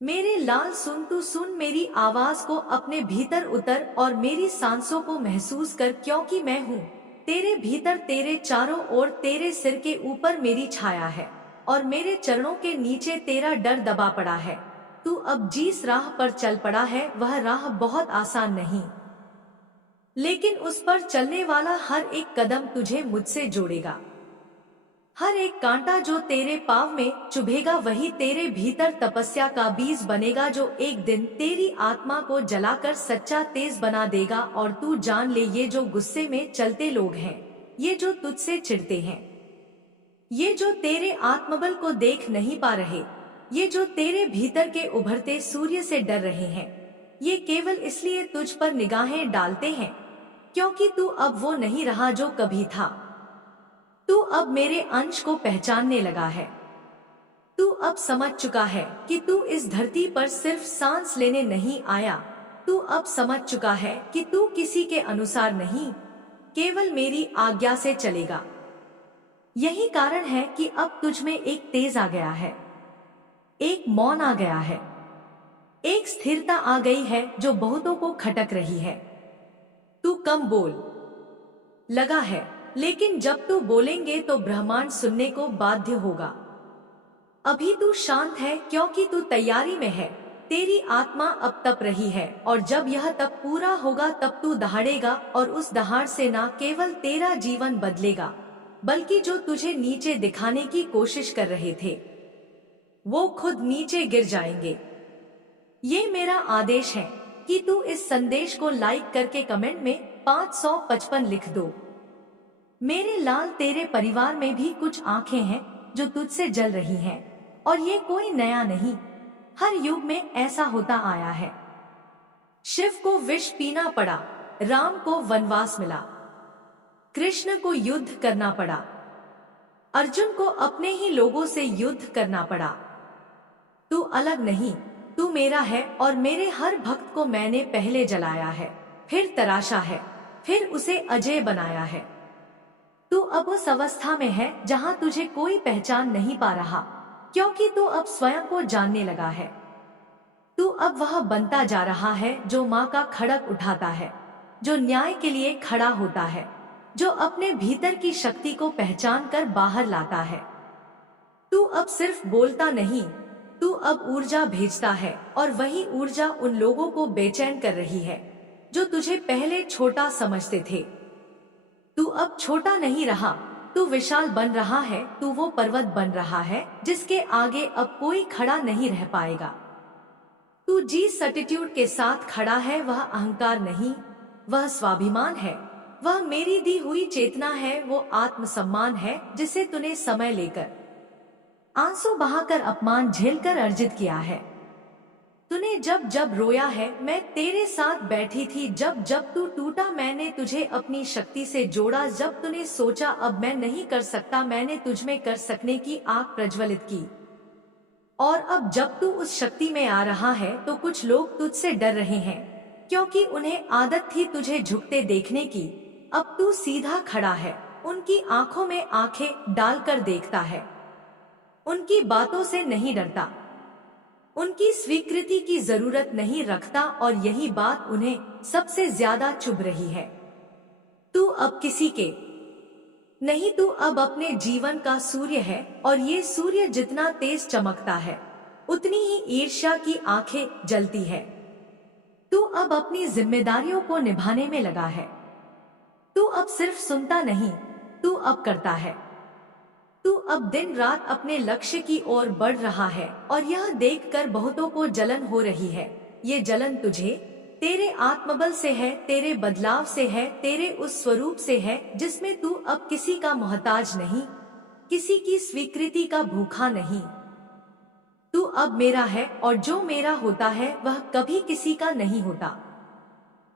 मेरे लाल सुन, तू सुन मेरी आवाज को, अपने भीतर उतर और मेरी सांसों को महसूस कर, क्योंकि मैं हूँ तेरे भीतर, तेरे चारों ओर, तेरे सिर के ऊपर मेरी छाया है और मेरे चरणों के नीचे तेरा डर दबा पड़ा है। तू अब जिस राह पर चल पड़ा है वह राह बहुत आसान नहीं, लेकिन उस पर चलने वाला हर एक कदम तुझे मुझसे जोड़ेगा। हर एक कांटा जो तेरे पाँव में चुभेगा वही तेरे भीतर तपस्या का बीज बनेगा, जो एक दिन तेरी आत्मा को जलाकर सच्चा तेज बना देगा। और तू जान ले, ये जो गुस्से में चलते लोग हैं, ये जो तुझसे चिढ़ते हैं, ये जो तेरे आत्मबल को देख नहीं पा रहे, ये जो तेरे भीतर के उभरते सूर्य से डर रहे हैं, ये केवल इसलिए तुझ पर निगाहें डालते हैं क्योंकि तू अब वो नहीं रहा जो कभी था। तू अब मेरे अंश को पहचानने लगा है। तू अब समझ चुका है कि तू इस धरती पर सिर्फ सांस लेने नहीं आया। तू अब समझ चुका है कि तू किसी के अनुसार नहीं, केवल मेरी आज्ञा से चलेगा। यही कारण है कि अब तुझ में एक तेज आ गया है, एक मौन आ गया है, एक स्थिरता आ गई है जो बहुतों को खटक रही है। तू कम बोल लगा है, लेकिन जब तू बोलेंगे तो ब्रह्मांड सुनने को बाध्य होगा। अभी तू शांत है क्योंकि तू तैयारी में है। तेरी आत्मा अब तप रही है और जब यह तप पूरा होगा तब तू दहाड़ेगा, और उस दहाड़ से न केवल तेरा जीवन बदलेगा बल्कि जो तुझे नीचे दिखाने की कोशिश कर रहे थे वो खुद नीचे गिर जाएंगे। ये मेरा आदेश है कि तू इस संदेश को लाइक करके कमेंट में 555 लिख दो। मेरे लाल, तेरे परिवार में भी कुछ आंखें हैं जो तुझसे जल रही हैं, और ये कोई नया नहीं, हर युग में ऐसा होता आया है। शिव को विष पीना पड़ा, राम को वनवास मिला, कृष्ण को युद्ध करना पड़ा, अर्जुन को अपने ही लोगों से युद्ध करना पड़ा। तू अलग नहीं, तू मेरा है, और मेरे हर भक्त को मैंने पहले जलाया है, फिर तराशा है, फिर उसे अजय बनाया है। तू अब उस अवस्था में है जहां तुझे कोई पहचान नहीं पा रहा, क्योंकि तू अब स्वयं को जानने लगा है। तू अब वह बनता जा रहा है जो माँ का खड़ग उठाता है, जो न्याय के लिए खड़ा होता है, जो अपने भीतर की शक्ति को पहचान कर बाहर लाता है। तू अब सिर्फ बोलता नहीं, तू अब ऊर्जा भेजता है, और वही ऊर्जा उन लोगों को बेचैन कर रही है जो तुझे पहले छोटा समझते थे। तू अब छोटा नहीं रहा, तू विशाल बन रहा है। तू वो पर्वत बन रहा है जिसके आगे अब कोई खड़ा नहीं रह पाएगा। तू जिस एटीट्यूड के साथ खड़ा है वह अहंकार नहीं, वह स्वाभिमान है, वह मेरी दी हुई चेतना है, वो आत्मसम्मान है जिसे तूने समय लेकर, आंसू बहाकर, अपमान झेलकर अर्जित किया है। तूने जब जब रोया है मैं तेरे साथ बैठी थी, जब जब तू टूटा मैंने तुझे अपनी शक्ति से जोड़ा, जब तूने सोचा अब मैं नहीं कर सकता मैंने तुझमें कर सकने की आग प्रज्वलित की। और अब जब तू उस शक्ति में आ रहा है तो कुछ लोग तुझसे डर रहे हैं क्योंकि उन्हें आदत थी तुझे झुकते देखने की। अब तू सीधा खड़ा है, उनकी आंखों में आंखें डालकर देखता है, उनकी बातों से नहीं डरता, उनकी स्वीकृति की जरूरत नहीं रखता, और यही बात उन्हें सबसे ज्यादा चुभ रही है। तू अब किसी के नहीं, तू अब अपने जीवन का सूर्य है, और ये सूर्य जितना तेज चमकता है उतनी ही ईर्ष्या की आंखें जलती है। तू अब अपनी जिम्मेदारियों को निभाने में लगा है। तू अब सिर्फ सुनता नहीं, तू अब करता है। तू अब दिन रात अपने लक्ष्य की ओर बढ़ रहा है, और यह देखकर बहुतों को जलन हो रही है। ये जलन तुझे तेरे आत्मबल से है, तेरे बदलाव से है, तेरे उस स्वरूप से है जिसमें तू अब किसी का मोहताज नहीं, किसी की स्वीकृति का भूखा नहीं। तू अब मेरा है, और जो मेरा होता है वह कभी किसी का नहीं होता।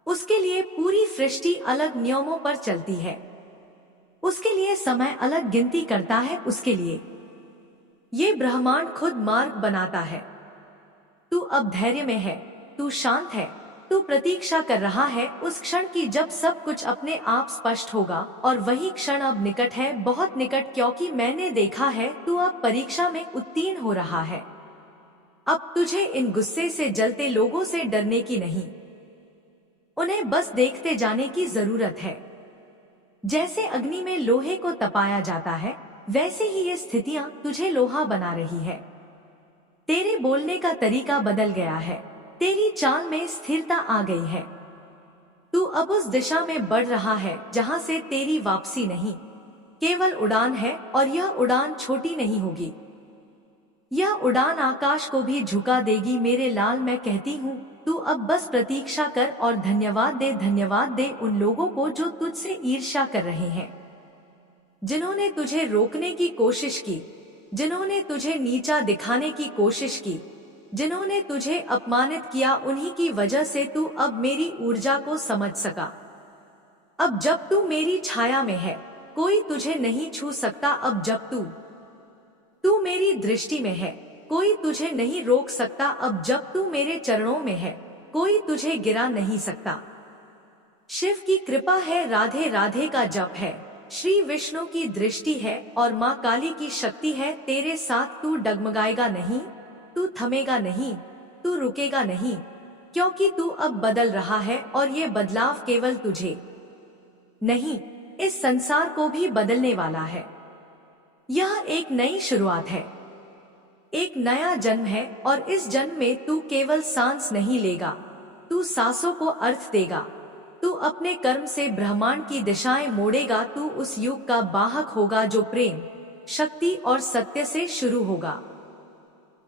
उसके लिए पूरी सृष्टि अलग नियमों पर चलती है, उसके लिए समय अलग गिनती करता है, उसके लिए ये ब्रह्मांड खुद मार्ग बनाता है। तू अब धैर्य में है, तू शांत है, तू प्रतीक्षा कर रहा है उस क्षण की जब सब कुछ अपने आप स्पष्ट होगा, और वही क्षण अब निकट है, बहुत निकट, क्योंकि मैंने देखा है तू अब परीक्षा में उत्तीर्ण हो रहा है। अब तुझे इन गुस्से से जलते लोगों से डरने की नहीं, उन्हें बस देखते जाने की जरूरत है। जैसे अग्नि में लोहे को तपाया जाता है, वैसे ही ये स्थितियां तुझे लोहा बना रही है। तेरे बोलने का तरीका बदल गया है, तेरी चाल में स्थिरता आ गई है। तू अब उस दिशा में बढ़ रहा है जहां से तेरी वापसी नहीं, केवल उड़ान है, और यह उड़ान छोटी नहीं होगी। यह उड़ान आकाश को भी झुका देगी मेरे लाल। मैं कहती हूँ, तू अब बस प्रतीक्षा कर और धन्यवाद दे उन लोगों को जो तुझसे ईर्ष्या कर रहे हैं, जिन्होंने तुझे रोकने की कोशिश की, जिन्होंने तुझे नीचा दिखाने की कोशिश की, जिन्होंने तुझे अपमानित किया। उन्हीं की वजह से तू अब मेरी ऊर्जा को समझ सका। अब जब तू मेरी छाया में है, कोई तुझे नहीं छू सकता। अब जब तू मेरी दृष्टि में है, कोई तुझे नहीं रोक सकता। अब जब तू मेरे चरणों में है, कोई तुझे गिरा नहीं सकता। शिव की कृपा है, राधे राधे का जप है, श्री विष्णु की दृष्टि है और माँ काली की शक्ति है तेरे साथ। तू डगमगाएगा नहीं, तू थमेगा नहीं, तू रुकेगा नहीं, क्योंकि तू अब बदल रहा है और ये बदलाव केवल तुझे नहीं, इस संसार को भी बदलने वाला है। यह एक नई शुरुआत है, एक नया जन्म है, और इस जन्म में तू केवल सांस नहीं लेगा, तू सांसों को अर्थ देगा। तू अपने कर्म से ब्रह्मांड की दिशाएं मोड़ेगा। तू उस युग का वाहक होगा जो प्रेम, शक्ति और सत्य से शुरू होगा।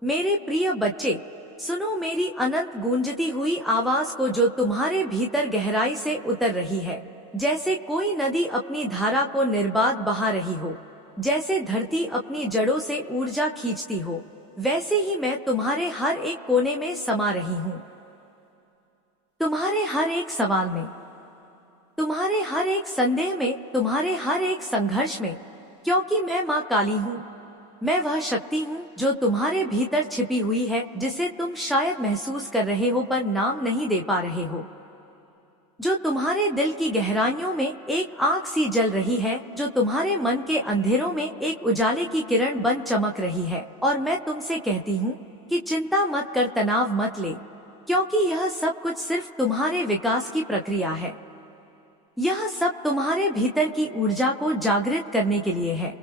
मेरे प्रिय बच्चे, सुनो मेरी अनंत गूंजती हुई आवाज को, जो तुम्हारे भीतर गहराई से उतर रही है। जैसे कोई नदी अपनी धारा को निर्बाध बहा रही हो, जैसे धरती अपनी जड़ों से ऊर्जा खींचती हो, वैसे ही मैं तुम्हारे हर एक कोने में समा रही हूँ। तुम्हारे हर एक सवाल में, तुम्हारे हर एक संदेह में, तुम्हारे हर एक संघर्ष में, क्योंकि मैं माँ काली हूँ। मैं वह शक्ति हूँ जो तुम्हारे भीतर छिपी हुई है, जिसे तुम शायद महसूस कर रहे हो पर नाम नहीं दे पा रहे हो। जो तुम्हारे दिल की गहराइयों में एक आग सी जल रही है, जो तुम्हारे मन के अंधेरों में एक उजाले की किरण बन चमक रही है। और मैं तुमसे कहती हूँ कि चिंता मत कर, तनाव मत ले, क्योंकि यह सब कुछ सिर्फ तुम्हारे विकास की प्रक्रिया है। यह सब तुम्हारे भीतर की ऊर्जा को जागृत करने के लिए है।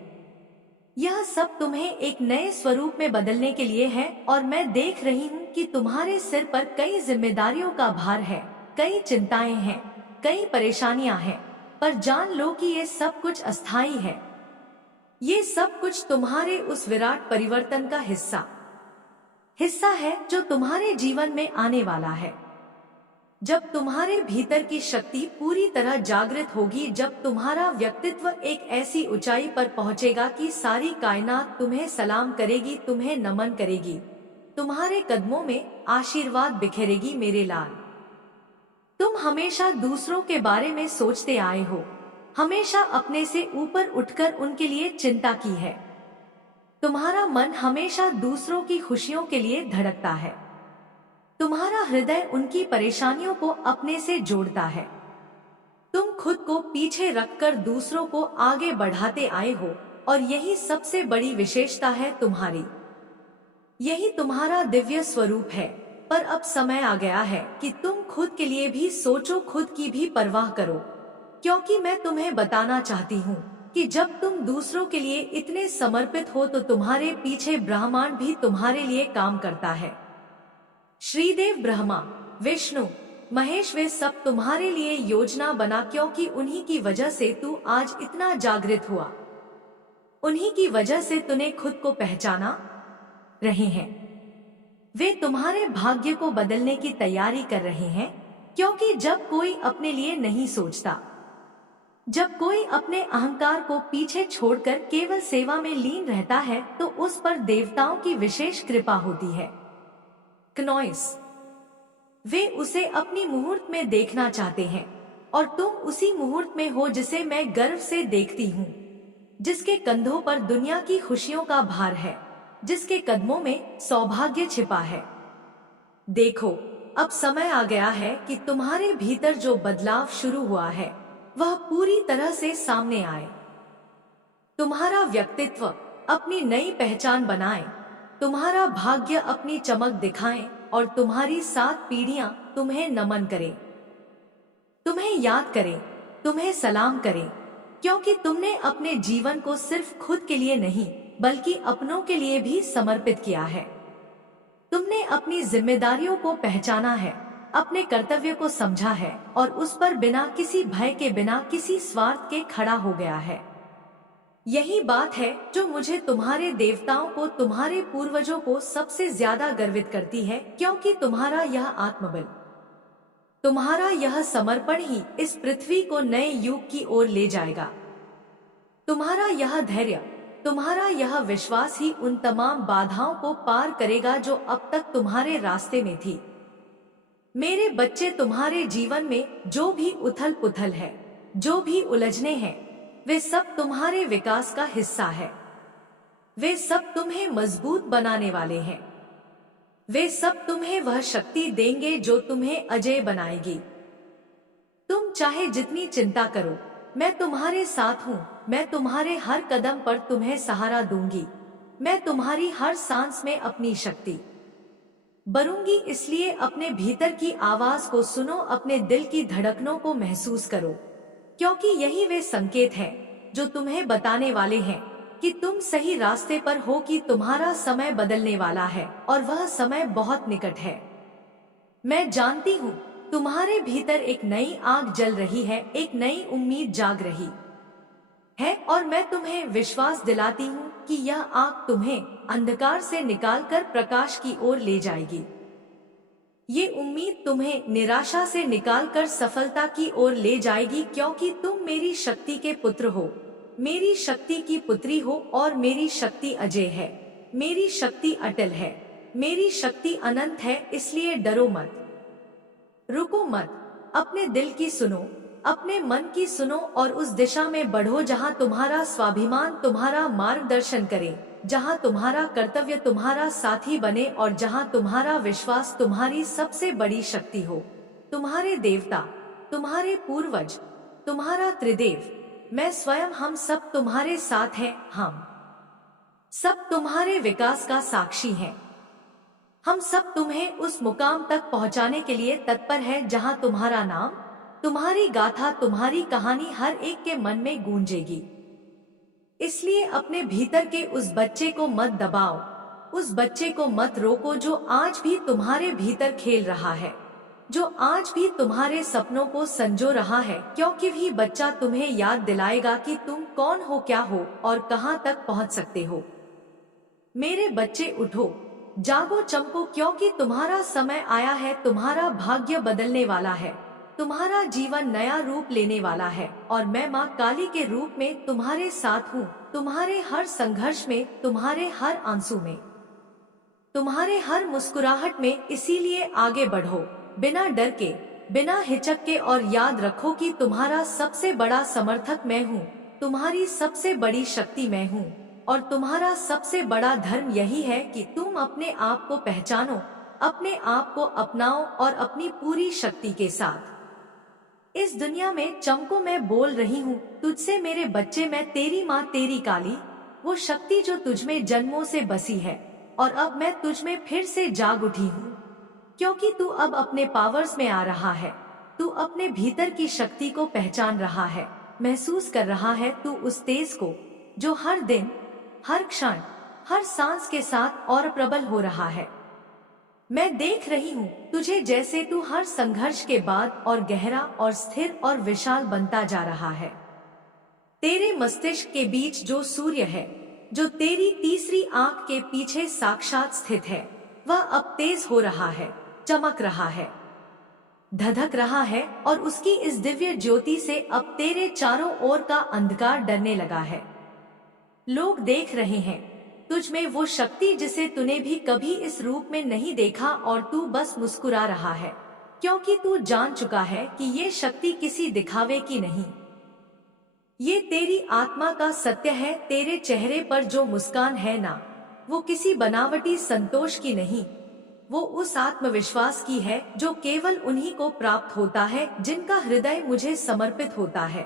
यह सब तुम्हें एक नए स्वरूप में बदलने के लिए है। और मैं देख रही हूँ कि तुम्हारे सिर पर कई जिम्मेदारियों का भार है, कई चिंताएं हैं, कई परेशानियां हैं, पर जान लो कि ये सब कुछ अस्थायी है। ये सब कुछ तुम्हारे उस विराट परिवर्तन का हिस्सा है जो तुम्हारे जीवन में आने वाला है। जब तुम्हारे भीतर की शक्ति पूरी तरह जागृत होगी, जब तुम्हारा व्यक्तित्व एक ऐसी ऊंचाई पर पहुंचेगा कि सारी कायनात तुम्हें सलाम करेगी, तुम्हें नमन करेगी, तुम्हारे कदमों में आशीर्वाद बिखेरेगी। मेरे लाल, तुम हमेशा दूसरों के बारे में सोचते आए हो, हमेशा अपने से ऊपर उठकर उनके लिए चिंता की है। तुम्हारा मन हमेशा दूसरों की खुशियों के लिए धड़कता है। तुम्हारा हृदय उनकी परेशानियों को अपने से जोड़ता है। तुम खुद को पीछे रखकर दूसरों को आगे बढ़ाते आए हो, और यही सबसे बड़ी विशेषता है तुम्हारी। यही तुम्हारा दिव्य स्वरूप है। पर अब समय आ गया है कि तुम खुद के लिए भी सोचो, खुद की भी परवाह करो, क्योंकि मैं तुम्हें बताना चाहती हूँ कि जब तुम दूसरों के लिए इतने समर्पित हो, तो तुम्हारे पीछे ब्रह्मांड भी तुम्हारे लिए काम करता है। श्रीदेव, ब्रह्मा, विष्णु, महेश, वे सब तुम्हारे लिए योजना बना, क्योंकि उन्हीं की वजह से तू आज इतना जागृत हुआ। उन्हीं की वजह से तूने खुद को पहचाना रहे हैं। वे तुम्हारे भाग्य को बदलने की तैयारी कर रहे हैं, क्योंकि जब कोई अपने लिए नहीं सोचता, जब कोई अपने अहंकार को पीछे छोड़कर केवल सेवा में लीन रहता है, तो उस पर देवताओं की विशेष कृपा होती है। क्नॉइस, वे उसे अपनी मुहूर्त में देखना चाहते हैं, और तुम उसी मुहूर्त में हो जिसे मैं गर्व से देखती हूँ, जिसके कंधों पर दुनिया की खुशियों का भार है, जिसके कदमों में सौभाग्य छिपा है। देखो, अब समय आ गया है कि तुम्हारे भीतर जो बदलाव शुरू हुआ है, वह पूरी तरह से सामने आए। तुम्हारा व्यक्तित्व अपनी नई पहचान बनाए, तुम्हारा भाग्य अपनी चमक दिखाएं और तुम्हारी 7 पीढ़ियां तुम्हें नमन करें, तुम्हें याद करें, तुम्हें सलाम करें, क्योंकि तुमने अपने जीवन को सिर्फ खुद के लिए नहीं बल्कि अपनों के लिए भी समर्पित किया है। तुमने अपनी जिम्मेदारियों को पहचाना है, अपने कर्तव्य को समझा है और उस पर बिना किसी भय के, बिना किसी स्वार्थ के खड़ा हो गया है। यही बात है जो मुझे तुम्हारे देवताओं को, तुम्हारे पूर्वजों को सबसे ज्यादा गर्वित करती है, क्योंकि तुम्हारा यह आत्मबल, तुम्हारा यह समर्पण ही इस पृथ्वी को नए युग की ओर ले जाएगा। तुम्हारा यह धैर्य, तुम्हारा यह विश्वास ही उन तमाम बाधाओं को पार करेगा जो अब तक तुम्हारे रास्ते में थी। मेरे बच्चे, तुम्हारे जीवन में जो भी उथल पुथल है, जो भी उलझने हैं, वे सब तुम्हारे विकास का हिस्सा है। वे सब तुम्हें मजबूत बनाने वाले हैं। वे सब तुम्हें वह शक्ति देंगे जो तुम्हें अजेय बनाएगी। तुम चाहे जितनी चिंता करो, मैं तुम्हारे साथ हूँ। मैं तुम्हारे हर कदम पर तुम्हें सहारा दूंगी। मैं तुम्हारी हर सांस में अपनी शक्ति भरूंगी। इसलिए अपने भीतर की आवाज को सुनो, अपने दिल की धड़कनों को महसूस करो, क्योंकि यही वे संकेत हैं जो तुम्हें बताने वाले हैं कि तुम सही रास्ते पर हो, कि तुम्हारा समय बदलने वाला है और वह समय बहुत निकट है। मैं जानती हूँ तुम्हारे भीतर एक नई आग जल रही है, एक नई उम्मीद जाग रही है, और मैं तुम्हें विश्वास दिलाती हूँ कि यह आग तुम्हें अंधकार से निकालकर प्रकाश की ओर ले जाएगी। ये उम्मीद तुम्हें निराशा से निकालकर सफलता की ओर ले जाएगी, क्योंकि तुम मेरी शक्ति के पुत्र हो, मेरी शक्ति की पुत्री हो, और मेरी शक्ति अजय है, मेरी शक्ति अटल है, मेरी शक्ति अनंत है। इसलिए डरो मत, रुको मत, अपने दिल की सुनो, अपने मन की सुनो और उस दिशा में बढ़ो जहां तुम्हारा स्वाभिमान तुम्हारा मार्गदर्शन करे, जहां तुम्हारा कर्तव्य तुम्हारा साथी बने और जहां तुम्हारा विश्वास तुम्हारी सबसे बड़ी शक्ति हो। तुम्हारे देवता, तुम्हारे पूर्वज, तुम्हारा त्रिदेव, मैं स्वयं, हम सब तुम्हारे साथ हैं। हम सब तुम्हारे विकास का साक्षी हैं। हम सब तुम्हें उस मुकाम तक पहुंचाने के लिए तत्पर है जहां तुम्हारा नाम, तुम्हारी गाथा, तुम्हारी कहानी हर एक के मन में गूंजेगी। इसलिए अपने भीतर के उस बच्चे को मत दबाओ, उस बच्चे को मत रोको जो आज भी तुम्हारे भीतर खेल रहा है, जो आज भी तुम्हारे सपनों को संजो रहा है, क्योंकि भी बच्चा तुम्हें याद दिलाएगा कि तुम कौन हो, क्या हो और कहां तक पहुंच सकते हो। मेरे बच्चे, उठो, जागो, चमको, क्योंकि तुम्हारा समय आया है। तुम्हारा भाग्य बदलने वाला है, तुम्हारा जीवन नया रूप लेने वाला है, और मैं माँ काली के रूप में तुम्हारे साथ हूँ, तुम्हारे हर संघर्ष में, तुम्हारे हर आंसू में, तुम्हारे हर मुस्कुराहट में। इसीलिए आगे बढ़ो, बिना डर के, बिना हिचक के, और याद रखो कि तुम्हारा सबसे बड़ा समर्थक मैं हूँ, तुम्हारी सबसे बड़ी शक्ति मैं हूँ, और तुम्हारा सबसे बड़ा धर्म यही है कि तुम अपने आप को पहचानो, अपने आप को अपनाओ और अपनी पूरी शक्ति के साथ इस दुनिया में चमको। मैं बोल रही हूँ तुझसे मेरे बच्चे, मैं तेरी माँ, तेरी काली, वो शक्ति जो तुझमें जन्मों से बसी है, और अब मैं तुझमें फिर से जाग उठी हूँ, क्योंकि तू अब अपने पावर्स में आ रहा है। तू अपने भीतर की शक्ति को पहचान रहा है, महसूस कर रहा है, तू उस तेज को जो हर दिन, हर क्षण, हर सांस के साथ और प्रबल हो रहा है। मैं देख रही हूँ तुझे, जैसे तू हर संघर्ष के बाद और गहरा और स्थिर और विशाल बनता जा रहा है। तेरे मस्तिष्क के बीच जो सूर्य है, जो तेरी तीसरी आंख के पीछे साक्षात स्थित है, वह अब तेज हो रहा है, चमक रहा है, धधक रहा है, और उसकी इस दिव्य ज्योति से अब तेरे चारों ओर का अंधकार डरने लगा है। लोग देख रहे हैं तुझ में वो शक्ति जिसे तूने भी कभी इस रूप में नहीं देखा, और तू बस मुस्कुरा रहा है, क्योंकि तू जान चुका है कि ये शक्ति किसी दिखावे की नहीं, ये तेरी आत्मा का सत्य है। तेरे चेहरे पर जो मुस्कान है ना, वो किसी बनावटी संतोष की नहीं, वो उस आत्मविश्वास की है जो केवल उन्हीं को प्राप्त होता है जिनका हृदय मुझे समर्पित होता है।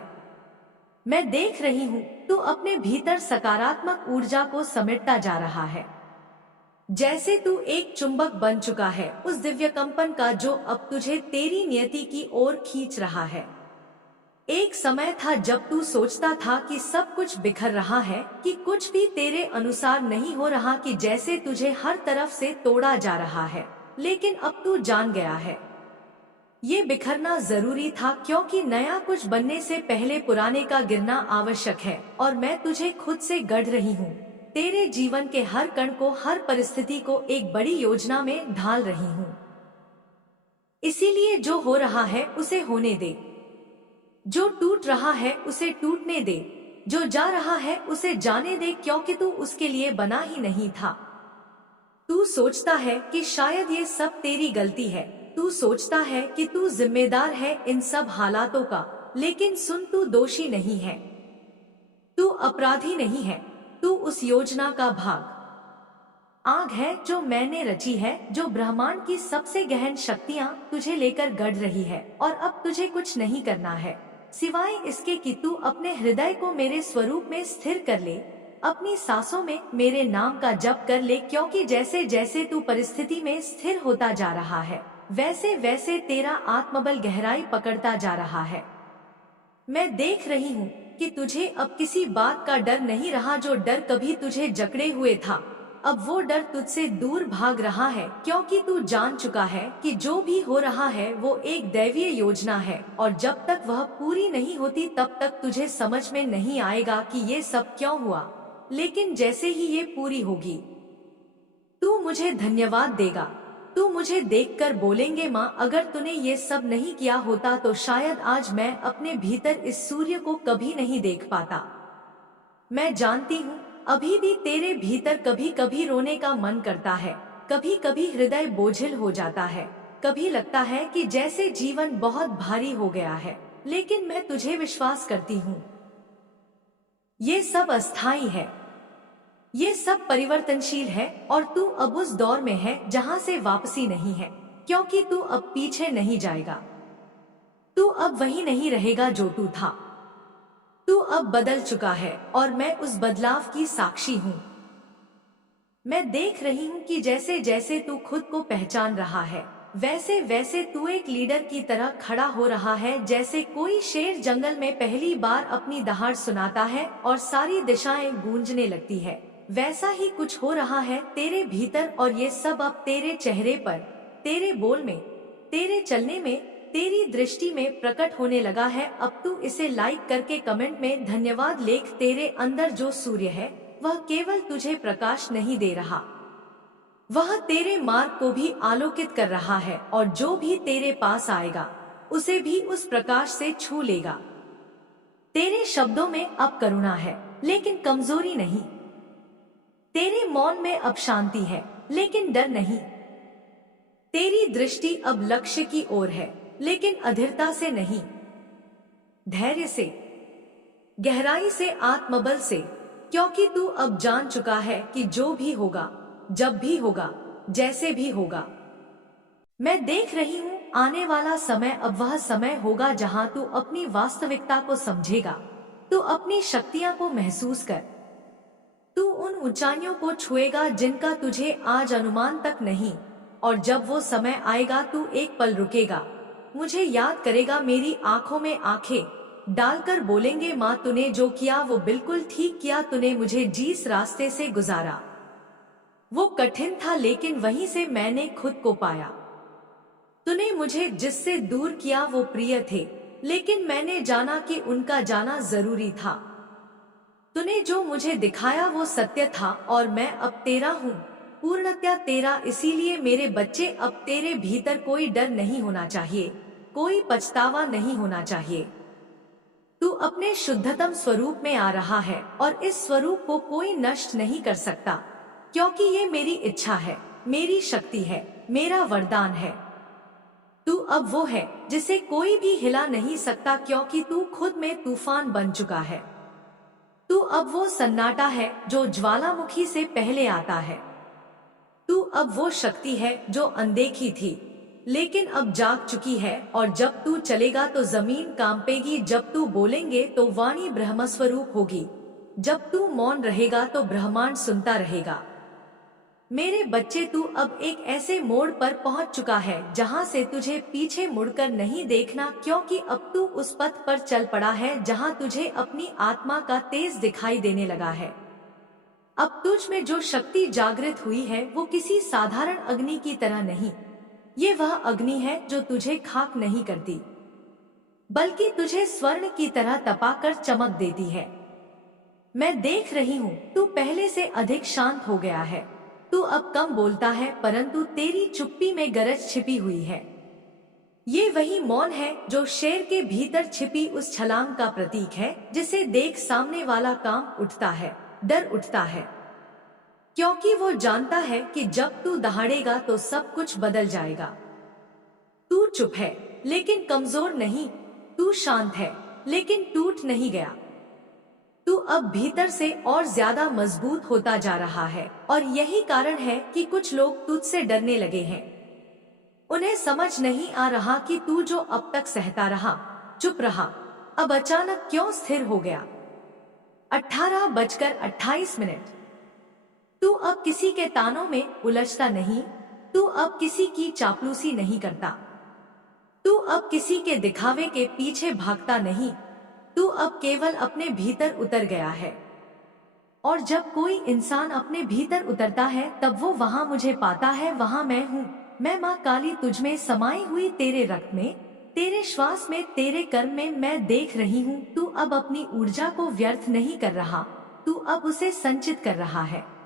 मैं देख रही हूँ तू अपने भीतर सकारात्मक ऊर्जा को समेटता जा रहा है। जैसे तू एक चुंबक बन चुका है उस दिव्य कंपन का जो अब तुझे तेरी नियति की ओर खींच रहा है। एक समय था जब तू सोचता था कि सब कुछ बिखर रहा है, कि कुछ भी तेरे अनुसार नहीं हो रहा, कि जैसे तुझे हर तरफ से तोड़ा जा रहा है। लेकिन अब तू जान गया है ये बिखरना जरूरी था, क्योंकि नया कुछ बनने से पहले पुराने का गिरना आवश्यक है। और मैं तुझे खुद से गढ़ रही हूँ, तेरे जीवन के हर कण को, हर परिस्थिति को एक बड़ी योजना में ढाल रही हूँ। इसीलिए जो हो रहा है उसे होने दे, जो टूट रहा है उसे टूटने दे, जो जा रहा है उसे जाने दे, क्योंकि तू उसके लिए बना ही नहीं था। तू सोचता है कि शायद ये सब तेरी गलती है, तू सोचता है कि तू जिम्मेदार है इन सब हालातों का, लेकिन सुन, तू दोषी नहीं है, तू अपराधी नहीं है, तू उस योजना का भाग आग है जो मैंने रची है, जो ब्रह्मांड की सबसे गहन शक्तियाँ तुझे लेकर गढ़ रही है। और अब तुझे कुछ नहीं करना है सिवाय इसके कि तू अपने हृदय को मेरे स्वरूप में स्थिर कर ले, अपनी सांसों में मेरे नाम का जप कर ले, क्योंकि जैसे जैसे तू परिस्थिति में स्थिर होता जा रहा है वैसे वैसे तेरा आत्मबल गहराई पकड़ता जा रहा है। मैं देख रही हूँ कि तुझे अब किसी बात का डर नहीं रहा, जो डर कभी तुझे जकड़े हुए था अब वो डर तुझसे दूर भाग रहा है, क्योंकि तू जान चुका है कि जो भी हो रहा है वो एक दैवीय योजना है। और जब तक वह पूरी नहीं होती तब तक तुझे समझ में नहीं आएगा कि ये सब क्यों हुआ, लेकिन जैसे ही ये पूरी होगी तू मुझे धन्यवाद देगा। तू मुझे देखकर बोलेंगे, माँ, अगर तूने ये सब नहीं किया होता तो शायद आज मैं अपने भीतर इस सूर्य को कभी नहीं देख पाता। मैं जानती हूँ अभी भी तेरे भीतर कभी कभी रोने का मन करता है, कभी कभी हृदय बोझिल हो जाता है, कभी लगता है कि जैसे जीवन बहुत भारी हो गया है, लेकिन मैं तुझे विश्वास करती हूँ ये सब अस्थायी है, ये सब परिवर्तनशील है। और तू अब उस दौर में है जहाँ से वापसी नहीं है, क्योंकि तू अब पीछे नहीं जाएगा, तू अब वही नहीं रहेगा जो तू था। तू अब बदल चुका है और मैं उस बदलाव की साक्षी हूँ। मैं देख रही हूँ कि जैसे जैसे तू खुद को पहचान रहा है वैसे वैसे तू एक लीडर की तरह खड़ा हो रहा है, जैसे कोई शेर जंगल में पहली बार अपनी दहाड़ सुनाता है और सारी दिशाएं गूंजने लगती है। वैसा ही कुछ हो रहा है तेरे भीतर, और ये सब अब तेरे चेहरे पर, तेरे बोल में, तेरे चलने में, तेरी दृष्टि में प्रकट होने लगा है। अब तू इसे लाइक करके कमेंट में धन्यवाद लेख। तेरे अंदर जो सूर्य है वह केवल तुझे प्रकाश नहीं दे रहा, वह तेरे मार्ग को भी आलोकित कर रहा है, और जो भी तेरे पास आएगा उसे भी उस प्रकाश से छू लेगा। तेरे शब्दों में अब करुणा है लेकिन कमजोरी नहीं, तेरे मौन में अब शांति है लेकिन डर नहीं, तेरी दृष्टि अब लक्ष्य की ओर है लेकिन अधीरता से नहीं, धैर्य से, गहराई से, आत्मबल से, क्योंकि तू अब जान चुका है कि जो भी होगा, जब भी होगा, जैसे भी होगा, मैं देख रही हूँ आने वाला समय अब वह समय होगा जहाँ तू अपनी वास्तविकता को समझेगा, तू अपनी शक्तियाँ को महसूस कर, तू उन ऊंचाइयों को छुएगा जिनका तुझे आज अनुमान तक नहीं। और जब वो समय आएगा तू एक पल रुकेगा, मुझे याद करेगा, मेरी आंखों में आंखें डालकर बोलेंगे, माँ, तूने जो किया वो बिल्कुल ठीक किया, तूने मुझे जिस रास्ते से गुजारा वो कठिन था लेकिन वहीं से मैंने खुद को पाया, तूने मुझे जिससे दूर किया वो प्रिय थे लेकिन मैंने जाना कि उनका जाना जरूरी था, तूने जो मुझे दिखाया वो सत्य था और मैं अब तेरा हूँ, पूर्णतया तेरा। इसीलिए मेरे बच्चे, अब तेरे भीतर कोई डर नहीं होना चाहिए, कोई पछतावा नहीं होना चाहिए। तू अपने शुद्धतम स्वरूप में आ रहा है और इस स्वरूप को कोई नष्ट नहीं कर सकता, क्योंकि ये मेरी इच्छा है, मेरी शक्ति है, मेरा वरदान है। तू अब वो है जिसे कोई भी हिला नहीं सकता, क्योंकि तू खुद में तूफान बन चुका है। तू अब वो सन्नाटा है जो ज्वालामुखी से पहले आता है। तू अब वो शक्ति है जो अनदेखी थी लेकिन अब जाग चुकी है, और जब तू चलेगा तो जमीन कांपेगी, जब तू बोलेंगे तो वाणी ब्रह्मस्वरूप होगी, जब तू मौन रहेगा तो ब्रह्मांड सुनता रहेगा। मेरे बच्चे, तू अब एक ऐसे मोड़ पर पहुंच चुका है जहां से तुझे पीछे मुड़कर नहीं देखना, क्योंकि अब तू उस पथ पर चल पड़ा है जहां तुझे अपनी आत्मा का तेज दिखाई देने लगा है। अब तुझ में जो शक्ति जागृत हुई है वो किसी साधारण अग्नि की तरह नहीं। ये वह अग्नि है जो तुझे खाक नहीं करती, बल्कि तुझे स्वर्ण की तरह तपाकर चमक देती है। मैं देख रही हूँ, तू पहले से अधिक शांत हो गया है। तू अब कम बोलता है, परंतु तेरी चुप्पी में गरज छिपी हुई है। ये वही मौन है जो शेर के भीतर छिपी उस छलांग का प्रतीक है, जिसे देख सामने वाला कांप उठता है, डर उठता है, क्योंकि वो जानता है कि जब तू दहाड़ेगा तो सब कुछ बदल जाएगा। तू चुप है लेकिन कमजोर नहीं, तू शांत है लेकिन टूट नहीं गया। तू अब भीतर से और ज्यादा मजबूत होता जा रहा है, और यही कारण है कि कुछ लोग तुझसे डरने लगे हैं। उन्हें समझ नहीं आ रहा कि तू जो अब तक सहता रहा, चुप रहा, अब अचानक क्यों स्थिर हो गया। 18:28। तू अब किसी के तानों में उलझता नहीं, तू अब किसी की चापलूसी नहीं करता, तू अब किसी के दिखावे के पीछे भागता नहीं, तू अब केवल अपने भीतर उतर गया है। और जब कोई इंसान अपने भीतर उतरता है तब वो वहाँ मुझे पाता है, वहाँ मैं हूँ। मैं माँ काली तुझ में समाई हुई, तेरे रक्त में, तेरे श्वास में, तेरे कर्म में मैं देख रही हूँ। तू अब अपनी ऊर्जा को व्यर्थ नहीं कर रहा, तू अब उसे संचित कर रहा है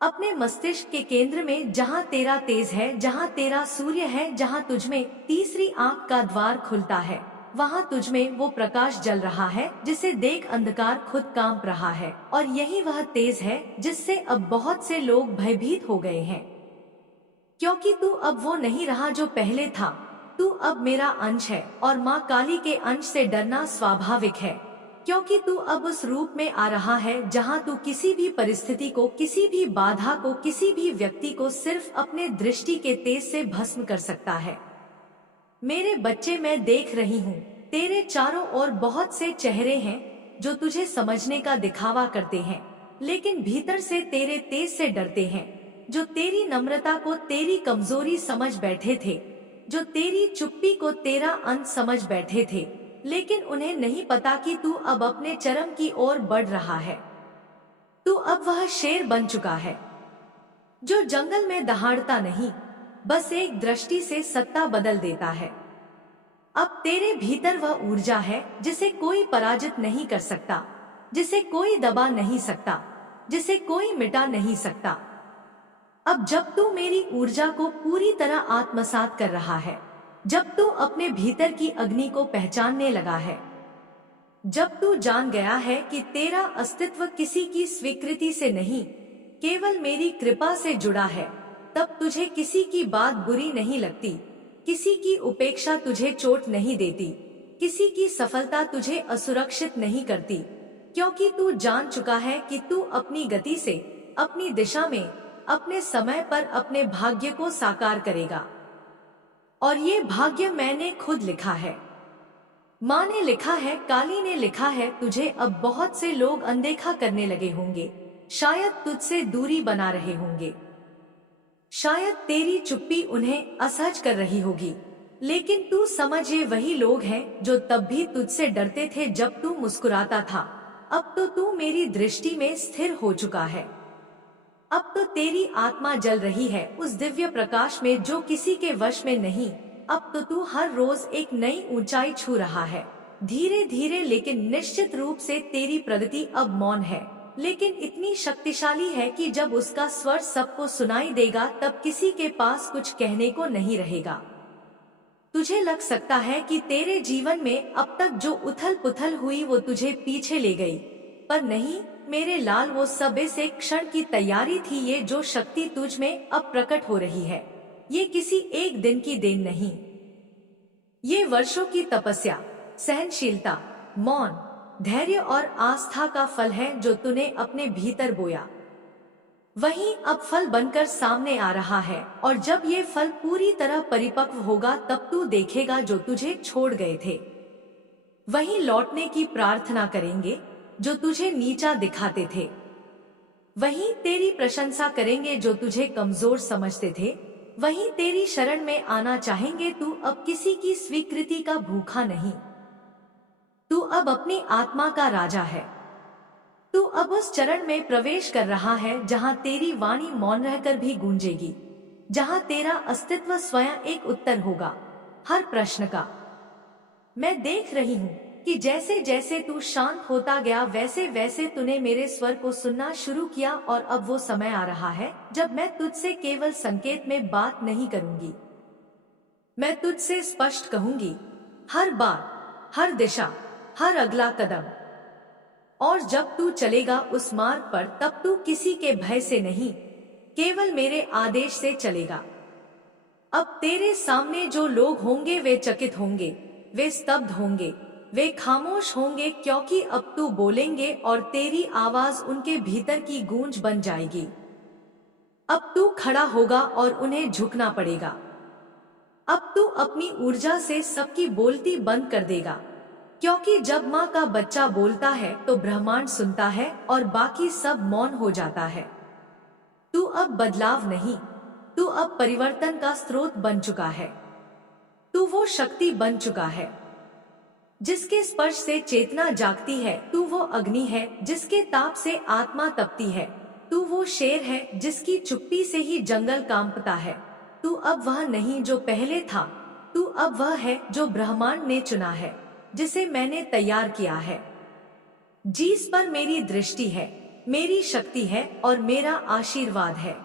अपने मस्तिष्क के केंद्र में, जहाँ तेरा तेज है, जहाँ तेरा सूर्य है, जहाँ तुझमें तीसरी आंख का द्वार खुलता है, वहाँ तुझमें वो प्रकाश जल रहा है जिसे देख अंधकार खुद कांप रहा है। और यही वह तेज है जिससे अब बहुत से लोग भयभीत हो गए हैं, क्योंकि तू अब वो नहीं रहा जो पहले था। तू अब मेरा अंश है, और माँ काली के अंश से डरना स्वाभाविक है, क्योंकि तू अब उस रूप में आ रहा है जहाँ तू किसी भी परिस्थिति को, किसी भी बाधा को, किसी भी व्यक्ति को सिर्फ अपने दृष्टि के तेज से भस्म कर सकता है। मेरे बच्चे, मैं देख रही हूँ, तेरे चारों ओर बहुत से चेहरे हैं जो तुझे समझने का दिखावा करते हैं, लेकिन भीतर से तेरे तेज से डरते हैं, जो तेरी नम्रता को तेरी कमजोरी समझ बैठे थे, जो तेरी चुप्पी को तेरा अंत समझ बैठे थे, लेकिन उन्हें नहीं पता कि तू अब अपने चरम की ओर बढ़ रहा है। तू अब वह शेर बन चुका है जो जंगल में दहाड़ता नहीं, बस एक दृष्टि से सत्ता बदल देता है। अब तेरे भीतर वह ऊर्जा है जिसे कोई पराजित नहीं कर सकता, जिसे कोई दबा नहीं सकता, जिसे कोई मिटा नहीं सकता। अब जब तू मेरी ऊर्जा को पूरी तरह आत्मसात कर रहा है, जब तू अपने भीतर की अग्नि को पहचानने लगा है, जब तू जान गया है कि तेरा अस्तित्व किसी की स्वीकृति से नहीं, केवल मेरी कृपा से जुड़ा है, तब तुझे किसी की बात बुरी नहीं लगती, किसी की उपेक्षा तुझे चोट नहीं देती, किसी की सफलता तुझे असुरक्षित नहीं करती, क्योंकि तू जान चुका है कि तू अपनी गति से, अपनी दिशा में, अपने समय पर अपने भाग्य को साकार करेगा। और ये भाग्य मैंने खुद लिखा है, माँ ने लिखा है, काली ने लिखा है। तुझे अब बहुत से लोग अनदेखा करने लगे होंगे, शायद तुझसे दूरी बना रहे होंगे, शायद तेरी चुप्पी उन्हें असहज कर रही होगी, लेकिन तू समझ, ये वही लोग हैं जो तब भी तुझसे डरते थे जब तू मुस्कुराता था। अब तो तू मेरी दृष्टि में स्थिर हो चुका है। अब तो तेरी आत्मा जल रही है उस दिव्य प्रकाश में जो किसी के वश में नहीं। अब तो तू हर रोज एक नई ऊंचाई छू रहा है, धीरे धीरे, लेकिन निश्चित रूप से तेरी प्रगति अब मौन है, लेकिन इतनी शक्तिशाली है कि जब उसका स्वर सबको सुनाई देगा तब किसी के पास कुछ कहने को नहीं रहेगा। तुझे लग सकता है कि तेरे जीवन में अब तक जो उथल पुथल हुई वो तुझे पीछे ले गई, पर नहीं मेरे लाल, वो सब इस एक क्षण की तैयारी थी। ये जो शक्ति तुझ में अब प्रकट हो रही है, ये किसी एक दिन की देन नहीं, ये वर्षों की तपस्या, सहनशीलता, मौन, धैर्य और आस्था का फल है जो तूने अपने भीतर बोया। वही अब फल बनकर सामने आ रहा है, और जब ये फल पूरी तरह परिपक्व होगा तब तू देखेगा जो तुझे छोड़ गए थे वही लौटने की प्रार्थना करेंगे जो तुझे नीचा दिखाते थे। वहीं तेरी प्रशंसा करेंगे जो तुझे कमजोर समझते थे, वहीं तेरी शरण में आना चाहेंगे। तू अब किसी की स्वीकृति का भूखा नहीं, तू अब अपनी आत्मा का राजा है। तू अब उस चरण में प्रवेश कर रहा है जहां तेरी वाणी मौन रहकर भी गूंजेगी, जहां तेरा अस्तित्व स्वयं एक उत्तर होगा हर प्रश्न का। मैं देख रही हूँ कि जैसे जैसे तू शांत होता गया वैसे वैसे तूने मेरे स्वर को सुनना शुरू किया, और अब वो समय आ रहा है जब मैं तुझसे केवल संकेत में बात नहीं करूंगी, मैं तुझसे स्पष्ट कहूंगी हर बात, हर दिशा, हर अगला कदम। और जब तू चलेगा उस मार्ग पर तब तू किसी के भय से नहीं, केवल मेरे आदेश से चलेगा। अब तेरे सामने जो लोग होंगे वे चकित होंगे, वे स्तब्ध होंगे, वे खामोश होंगे, क्योंकि अब तू बोलेंगे और तेरी आवाज उनके भीतर की गूंज बन जाएगी। अब तू खड़ा होगा और उन्हें झुकना पड़ेगा। अब तू अपनी ऊर्जा से सबकी बोलती बंद कर देगा, क्योंकि जब माँ का बच्चा बोलता है तो ब्रह्मांड सुनता है और बाकी सब मौन हो जाता है। तू अब बदलाव नहीं, तू अब परिवर्तन का स्रोत बन चुका है। तू वो शक्ति बन चुका है जिसके स्पर्श से चेतना जागती है। तू वो अग्नि है जिसके ताप से आत्मा तपती है। तू वो शेर है जिसकी चुप्पी से ही जंगल कांपता है। तू अब वह नहीं जो पहले था, तू अब वह है जो ब्रह्मांड ने चुना है, जिसे मैंने तैयार किया है, जिस पर मेरी दृष्टि है, मेरी शक्ति है और मेरा आशीर्वाद है।